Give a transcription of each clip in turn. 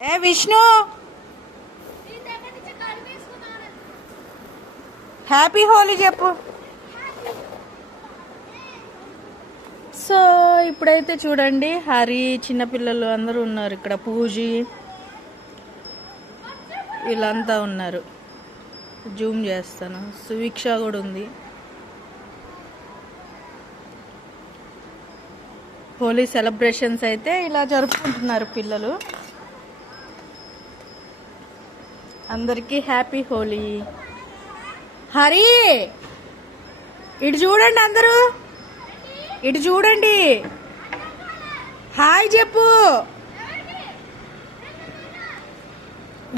ఏ Vishnu, happy Holi చెప్పు. So ఇప్పుడైతే చూడండి, హరి చిన్నపిల్లలు అందరూ ఉన్నారు ఇక్కడ. పూజి వీళ్ళంతా ఉన్నారు. జూమ్ చేస్తాను. సువీక్ష కూడా ఉంది. హోలీ సెలబ్రేషన్స్ అయితే ఇలా జరుపుకుంటున్నారు పిల్లలు. అందరికీ హ్యాపీ హోలీ. హరి, ఇటు చూడండి, అందరూ ఇటు చూడండి. హాయ్ చెప్పు.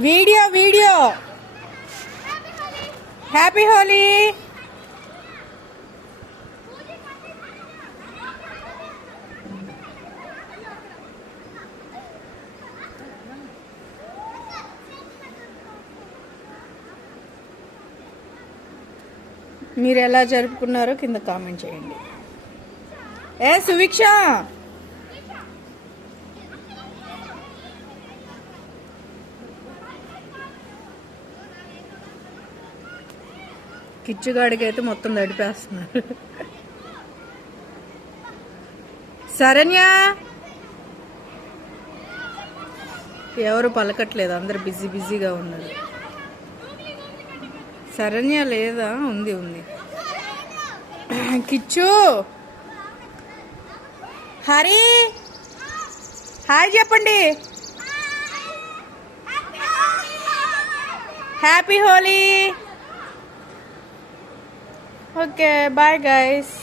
Video video. హ్యాపీ హోలీ. మీరు ఎలా జరుపుకున్నారో కింద కామెంట్ చేయండి. ఏ సువీక్ష, కిచ్చుగాడికి అయితే మొత్తం నడిపేస్తున్నారు. శరణ్య, ఎవరు పలకట్లేదు, అందరు బిజీ బిజీగా ఉన్నారు. శరణ్య లేదా? ఉంది ఉంది. కిచ్చు, హరి హాయ్ చెప్పండి. Happy Holi. Okay, bye guys.